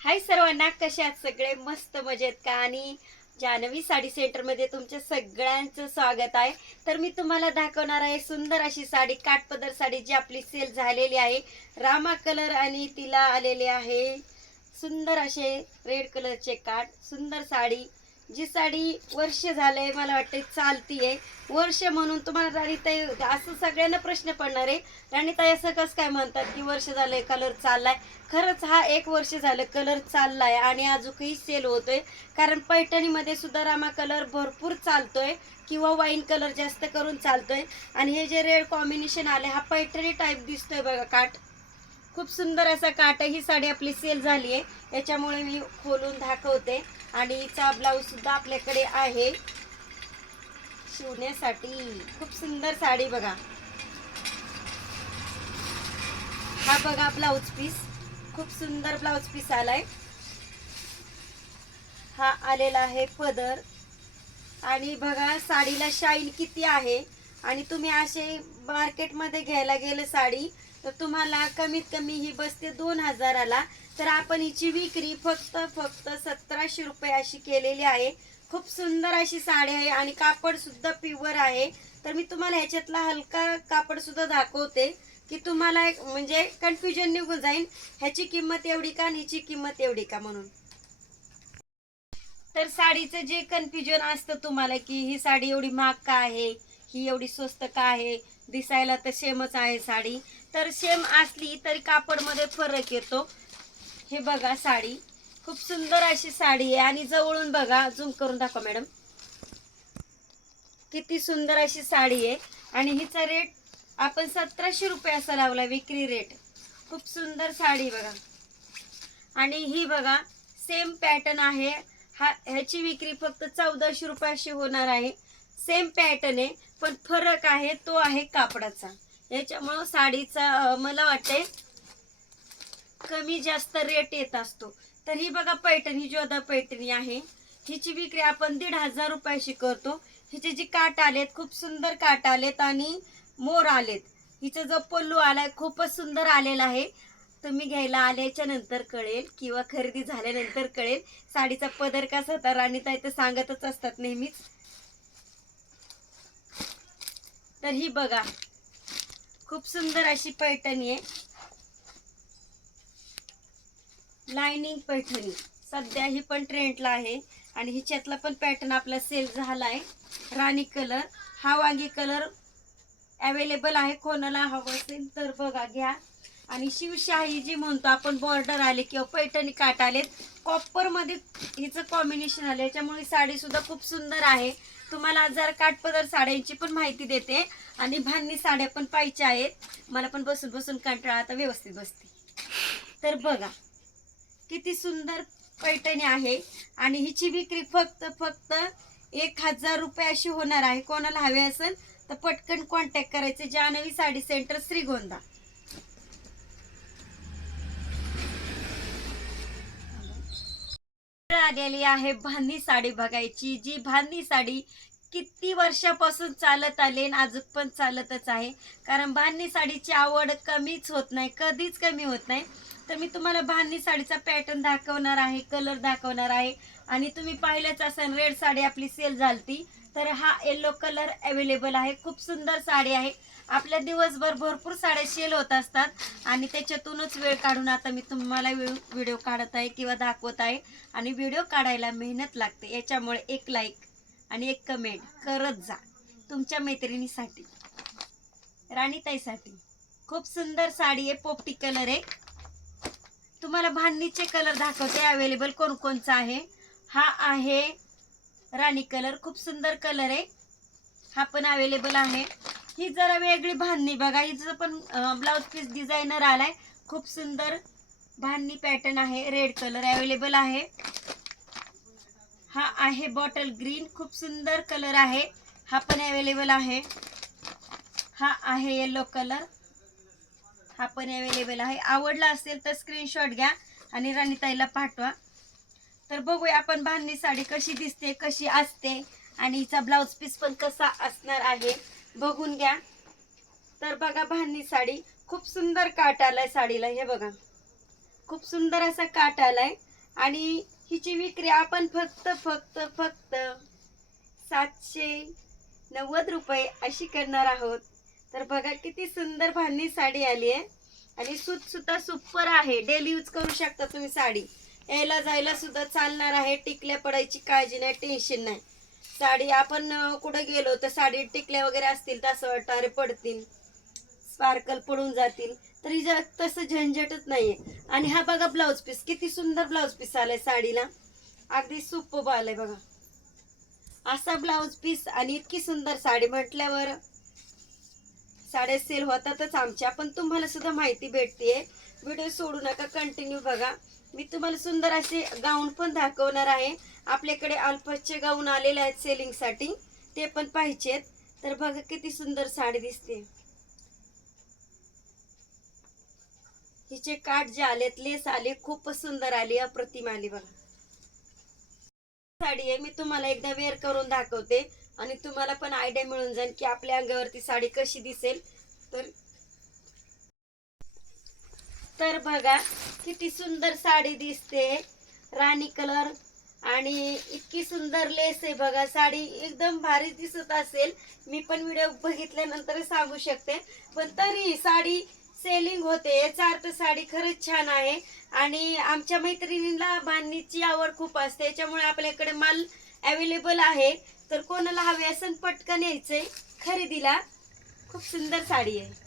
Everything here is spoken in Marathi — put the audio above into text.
हाय सर्वांना कसे आहात? सगळे मस्त मजेत का? आणि जानवी साडी सेंटरमध्ये तुमच्या सगळ्यांचं स्वागत आहे. तर मी तुम्हाला दाखवणार आहे सुंदर अशी साडी काठपदर साडी जी आपली सेल झालेली आहे. रामा कलर आणि तिला आलेले आहे. सुंदर असे रेड कलरचे काठ सुंदर साडी. जी साडी वर्ष झालंय मला वाटते चालतीये. वर्ष म्हणून तुम्हाला राणीताई असं सगळ्यांना प्रश्न पडणार आहे. राणीताई असं कसं काय म्हणतात की वर्ष झालंय कलर चाललाय? खरंच हा एक वर्ष झालं कलर चाललाय आणि अजूनही सेल होतोय. कारण पैठणीमध्ये सुद्धा रामा कलर भरपूर चालतोय किंवा वाईन कलर जास्त करून चालतोय. आणि हे जे रेड कॉम्बिनेशन आले हा पैठणी टाईप दिसतोय बघा काठ. खूप सुंदर असा काट ही साडी आपली सेल झाली आहे. याच्यामुळे मी खोलून दाखवते. आणि हिचा ब्लाऊज सुद्धा आपल्याकडे आहे. शिवण्यासाठी. खूप सुंदर साडी बघा. हा बघा ब्लाऊज पीस खूप सुंदर ब्लाऊज पीस आलाय. हा आलेला आहे पदर. आणि बघा साडीला शाईन किती आहे. आणि तुम्ही असे मार्केटमध्ये घ्यायला गेले साडी तर तुम्हाला कमीत कमी ही बसते दोन हजाराला. तर आपण हिची विक्री फक्त फक्त सतराशे रुपये अशी केलेली आहे. खूप सुंदर अशी साडी आहे आणि कापड सुद्धा प्युअर आहे. तर मी तुम्हाला ह्याच्यातला हलका कापड सुद्धा दाखवते की तुम्हाला एक म्हणजे कन्फ्युजन निघून जाईल ह्याची किंमत एवढी का आणि हिची किंमत एवढी का म्हणून. तर साडीचं जे कन्फ्युजन असतं तुम्हाला की ही साडी एवढी महाग का आहे ही एवढी स्वस्त का आहे दिसायला तर सेमच आहे साडी. तर सेम असली तरी कापडमध्ये फरक येतो. हे बघा साडी. खूप सुंदर अशी साडी आहे. आणि जवळून बघा झूम करून दाखवा मॅडम किती सुंदर अशी साडी आहे. आणि हिचा रेट आपण सतराशे रुपये असा लावला विक्री रेट खूप सुंदर साडी बघा. आणि ही बघा सेम पॅटर्न आहे. हा ह्याची विक्री फक्त चौदाशे रुपयाशी होणार आहे. सेम पॅटर्न आहे पण फरक आहे तो आहे कापडाचा. याच्यामुळं साडीचा मला वाटते कमी जास्त रेट येत असतो. तर ही बघा पैठणी जोधा पैठणी आहे. हिची विक्री आपण दीड हजार रुपयाशी करतो. हिचे जे काट आलेत खूप सुंदर काट आलेत आणि मोर आलेत. हिचा जो पल्लू आलाय खूपच सुंदर आलेला आहे. तुम्ही घ्यायला आल्याच्यानंतर कळेल किंवा खरेदी झाल्यानंतर कळेल. साडीचा पदर कसा होता राणीताई तर सांगतच असतात नेहमीच. तर ही बघा खूप सुंदर अशी पैठणी आहे. लाइनिंग पैठणी. सध्या ही पण ट्रेंडला आहे. आणि हिच्यातला पण पॅटर्न आपला सेल झाला आहे राणी कलर हा वांगी कलर अवेलेबल आहे कोणाला हवं असेल तर बघा घ्या. आणि शिवशाही जी म्हणतो आपण बॉर्डर आले किंवा पैठणी काट आलेत कॉपरमध्ये हिचं कॉम्बिनेशन आलं याच्यामुळे साडीसुद्धा खूप सुंदर आहे. तुम्हाला जर काठपदर साड्यांची पण माहिती देते आणि भांनी साड्या पण पाहिजे आहेत. मला पण बसून बसून कंटाळा आता व्यवस्थित बसते. तर बघा किती सुंदर पैठणी आहे आणि हिची विक्री फक्त फक्त एक हजार रुपये अशी होणार आहे. कोणाला हवे असेल तर पटकन कॉन्टॅक्ट करायचे. जानवी साडी सेंटर श्रीगोंदा. आलेली आहे भांदी साडी बघायची. जी भांदी साडी किती वर्षापासून चालत आले आणि अजून पण चालतच आहे. कारण भांदी साडीची आवड कमीच होत नाही कधीच कमी होत नाही. तर मी तुम्हाला भांदी साडीचा पॅटर्न दाखवणार आहे कलर दाखवणार आहे. आणि तुम्ही पाहिलंच असेल रेड साडी आपली सेल झालती. तर हा येल्लो कलर अवेलेबल आहे. खूप सुंदर साडी आहे. आपल्या दिवसभर भरपूर साड्या सेल होत असतात आणि त्याच्यातूनच वेळ काढून आता मी तुम्हाला व्हिडिओ काढत आहे किंवा दाखवत आहे. आणि व्हिडिओ काढायला मेहनत लागते. याच्यामुळे एक लाईक आणि एक कमेंट करत जा. तुमच्या मैत्रिणीसाठी. राणीताईसाठी. खूप सुंदर साडी आहे. पोपटी कलर आहे. तुम्हाला भांडणीचे कलर दाखवते. अवेलेबल कोणकोणचा आहे? हा आहे राणी कलर खूप सुंदर कलर आहे. हा पण अवेलेबल आहे. ही जरा वेगळी भांडणी बघा. हिचं पण ब्लाउज पीस डिझायनर आलाय. खूप सुंदर भांडणी पॅटर्न आहे. रेड कलर अवेलेबल आहे. हा आहे बॉटल ग्रीन खूप सुंदर कलर आहे. हा पण अवेलेबल आहे. हा आहे येलो कलर हा पण अवेलेबल आहे. आवडला असेल तर स्क्रीनशॉट घ्या आणि राणीताईला पाठवा. तर बघूया आपण बांधणी साडी कशी दिसते कशी असते आणि हिचा ब्लाउज पीस पण कसा असणार आहे. बघून घ्या. तर बघा भांडी साडी. खूप सुंदर काट आलाय साडीला. हे बघा. खूप सुंदर असा काट आलाय. आणि हिची विक्री आपण फक्त फक्त फक्त सातशे नव्वद रुपये अशी करणार आहोत. तर बघा किती सुंदर भांडी साडी आली आहे. आणि सूत सुद्धा सुपर आहे. डेली यूज करू शकता तुम्ही साडी. यायला जायला सुद्धा चालणार आहे. टिकल्या पडायची काळजी नाही टेन्शन नाही. साडी आपण कुठं गेलो तर साडी टिकल्या वगैरे असतील तर असं वाटतं अरे पडतील. स्पार्कल पडून जातील. तर हिच्या तसं झंझटच नाहीये. आणि हा बघा ब्लाऊज पीस किती सुंदर ब्लाऊज पीस आलाय साडीला. अगदी सुप आलाय बघा. असा ब्लाऊज पीस आणि इतकी सुंदर साडी म्हटल्यावर साड्या सेल होतातच आमच्या पण तुम्हाला सुद्धा माहिती भेटते व्हिडिओ सोडू नका कंटिन्यू बघा. मी तुम्हाला सुंदर असे गाऊन पण दाखवणार आहे. आपल्याकडे अल्पचे गाऊन आलेले आहेत सेलिंगसाठी ते पण पाहिजेत तर बघा किती सुंदर साडी दिसते. हिचे काठ जे आलेत लेस आले खूपच सुंदर आली अप्रतिम आली बघा. साडी आहे मी तुम्हाला एकदा वेअर करून दाखवते. आणि तुम्हाला पण आयडिया मिळून जाईल की आपल्या अंगावरती साडी कशी दिसेल. तर तर बघा किती सुंदर साडी दिसते. राणी कलर आणि इतकी सुंदर लेस आहे बघा. साडी एकदम भारी दिसत असेल. मी पण व्हिडिओ बघितल्यानंतर सांगू शकते. पण तरी साडी सेलिंग होते. याचा अर्थ साडी खरंच छान आहे. आणि आमच्या मैत्रिणीला बांधणीची आवड खूप असते. त्याच्यामुळे आपल्याकडे माल अवेलेबल आहे. तर कोणाला हवे असेल पटकन यायचंय. खरेदीला. खूप सुंदर साडी आहे.